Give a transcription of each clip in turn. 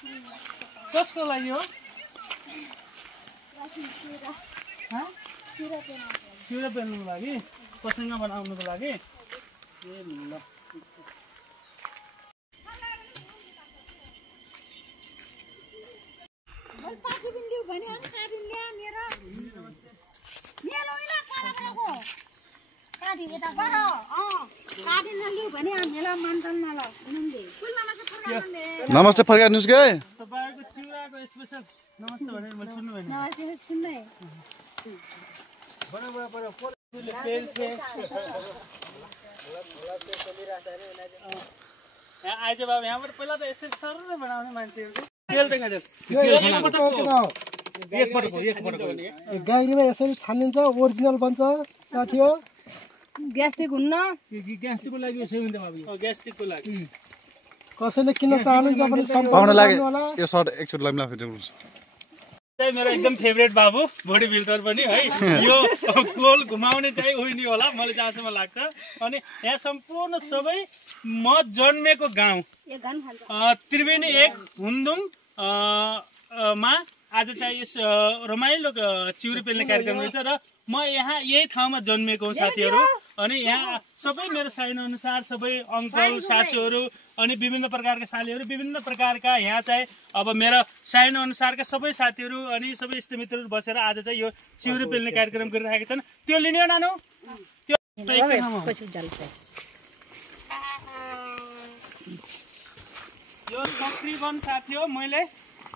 कसको लागि हो चिउरा पेल्नुको लागि पसङ्ग बनाउनुको लागि ए ल नमस्ते फर्काइदिनुहोस् के तपाईको चिउराको स्पेशल नमस्ते भनेर मैले सुन्नु भएन नमस्ते सुन्नु आइज बाबु यहाँबाट पहिला त यसरी सरर बनाउने मान्छेहरुको तेल देखाइदेऊ गाईमा यसरी छानिन्छ ओरिजिनल बन्छ साथी हो ग्यास्ट्रिक हुन्न ग्यास्ट्रिकको लागि यसो हुन्छ बाबु ग्यास्ट्रिकको लागि कसैले किन चाहनुहुन्छ भने पाउन लागि यो सर्ट एकचोटि लाइमला फिटाउनुस् चाहिँ मेरो एकदम फेभरेट बाबु बडी बिल्डर पनि है यो गोल घुमाउने चाहिँ उही होला मलाई जहाँसम्म लाग्छ अनि यहाँ सम्पूर्ण सबै म जन्मेको गाउँ त्रिवेणी 1 हुन्दुङ मा आज चाहिँ यस रमाइलो चिउरी पेल्ने कार्यक्रम रहेछ र म यहाँ यही ठाउँमा जन्मेको हुँ साथीहरू अनि यहाँ सबै मेरो साइन अनुसार सबै अङ्कल सासूहरू अनि विभिन्न प्रकारका सालीहरू विभिन्न प्रकारका यहाँ चाहिँ अब मेरो साइन अनुसारका सबै साथीहरू अनि सबै इष्टमित्रहरू बसेर आज चाहिँ यो चिउरी पेल्ने कार्यक्रम गरिरहेका छन् त्यो लिने हो नानु त्यो यो तकरिबन साथी हो मैले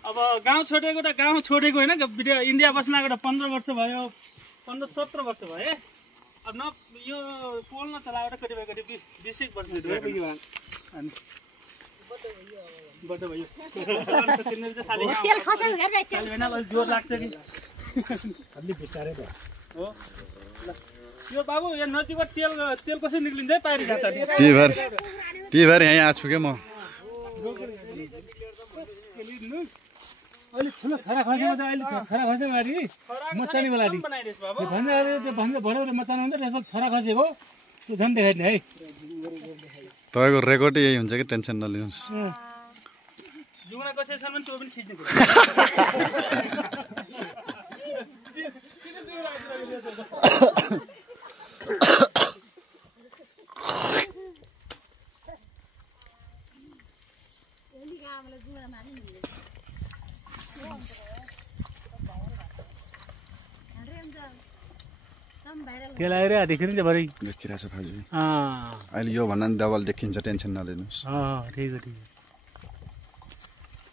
अब गाउँ छोडेको त गाउँ छोडेको होइन इन्डिया बस्न आएको 15 वर्ष भयो 15-17 वर्ष भयो अब न यो पोल नचलाएर कति भयो 20 वर्ष बटो भयो तेल खसाल जोर लाग्छ कि अलि बिस्तारै भयो हो ल यो बाबु यहाँ नदीबाट तेल कसरी निक्लिन्छ है पारी जान्छ ती भएर यहीँ आएको छु के म अहिले ठुलो छरा खसेको छ अहिले छरा खसेको बारी मचानी वाला दि भन्दा भरेर मचानी हुन्छ त्यसमा छरा खसेको त्यो झन् देखाइदिने है तपाईँको रेकर्ड यही हुन्छ कि टेन्सन नलिनुहोस् जुङ्गा कसै छ भने त्यो पनि खिच्ने कुरा तेल आएर देखिन्छ भरे देखिरहेछ भाइ अहिले यो भन्दा नि डबल देखिन्छ टेन्सन नलिनुहोस् ठिक हो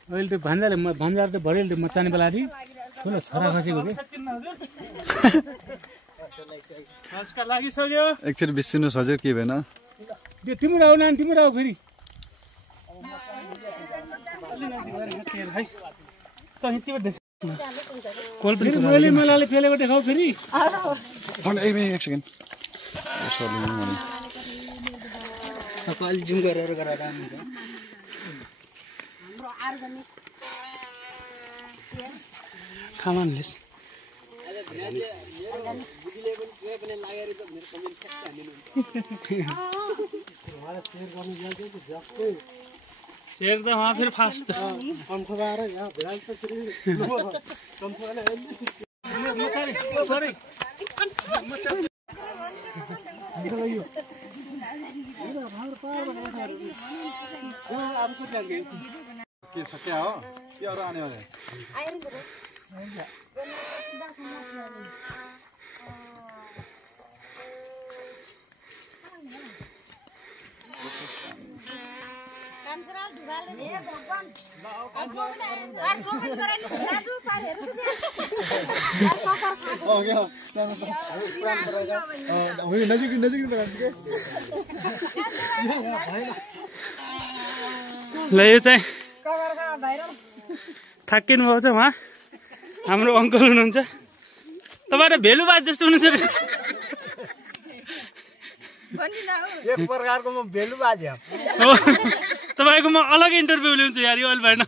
अहिले त भन्जार त भरेले मचाने बेला दि ठुलो छरा खसेको के नमस्कार लागिसक्यो एकचोटि बिर्सिनुहोस् हजुर के भएन त्यो तिम्रो आउ नानी तिम्रो आउ फेरि मैले मेलाले फेलेको देखाउ फेरि एक सेकेन्ड अलि जुम गरेर हुन्छ खामानलेस शेयर त वहाँ फिर फास्ट के सक्या हो के अरू आने भने ल यो चाहिँ थाकिनु भएको छ उहाँ हाम्रो अङ्कल हुनुहुन्छ तपाईँ भेलुबाज जस्तो हुनुहुन्छ एक प्रकारको म भेलुबाज हो तपाईको म अलग इन्टरभ्यु लिन्छु यार यो अहिले भएन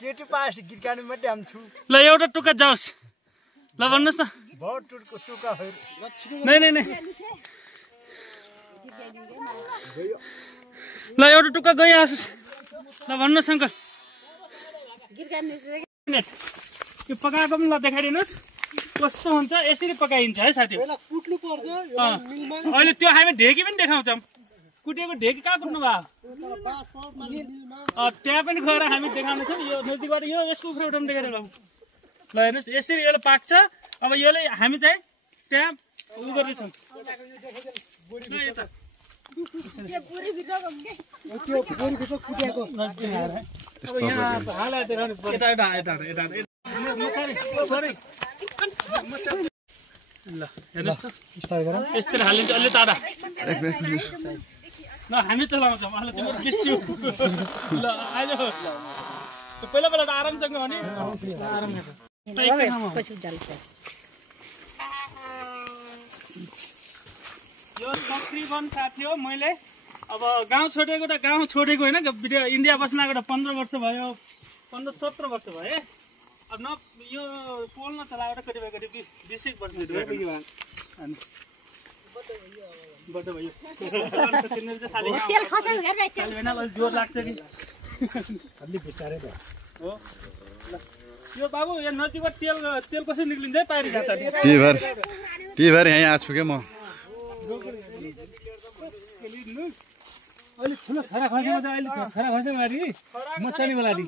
केटी पास गीत गाउने मात्रै हम छु ल एउटा टुक्का जाओस् ल भन्नुस् न बहुत टुक्का नै ल एउटा टुक्का गइआओस् ल भन्नुहोस् अङ्कल यो पकाएको पनि ल देखाइदिनुहोस् कस्तो हुन्छ यसरी पकाइन्छ है साथी कुट्नु पर्छ अहिले त्यो हामी ढेकी पनि देखाउँछौँ कुटेको ढेकी कहाँ कुट्नु भयो त्यहाँ पनि गएर हामी देखाउनेछौँ यो नदीबाट यो यसको उफ्रो उठाउनु देखाएर ल हेर्नुहोस् यसरी यसले पाक्छ अब यसले हामी चाहिँ त्यहाँ उ गर्दैछौँ ल हेर्नुहोस् त यस्तरी हालिन्छ अलि टाढा ल हामी चलाउँछौँ अहिले तिम्रो बिर्स्यौ ल आज पहिला पहिला त आरामसँग हो नि यो तकरिबन साथी हो मैले अब गाउँ छोडेको होइन भिडियो इन्डिया बस्न आएको 15 वर्ष भयो 15-17 वर्ष भयो अब न यो पोल नचलाएर कति 20 वर्ष जोर लाग्छ कि यो बाबु यो नदीको तेल कसरी निक्लिन्छ है पारी जान्छ ती भएर यहीँ आएको छु क्या म अहिले ठुलो छरा खसेको छ अहिले छरा खसे मारी मचानी वाला दी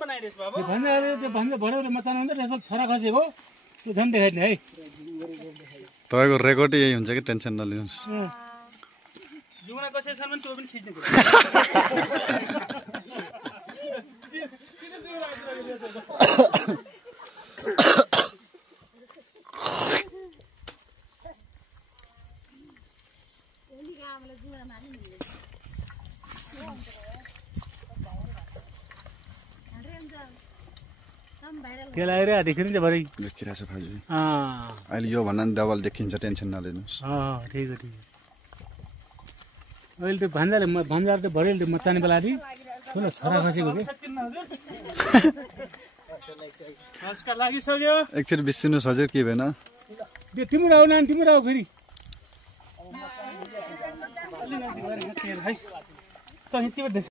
भन्दा भरेर मचाना हुन्छ त्यसमा छरा खसेको त्यो झन् देखाइदिने है तपाईँको रेकर्ड यही हुन्छ कि टेन्सन नलिनुहोस् जुना कसै छ भने त्यो पनि खिच्ने तेल आइरहेको देखिन्छ भरे देखिरहेछ भाइ अहिले यो भन्दा नि डबल देखिन्छ टेन्सन नलिनुहोस् ठिक हो अहिले त्यो भन्जार त भरे मचाने बेला ठुलो छरा खसेको कि नमस्कार लागिसक्यो एकचोटि बिर्सिनुहोस् हजुर के भएन त्यो तिम्रो आऊ नानी तिम्रो आऊ फेरि है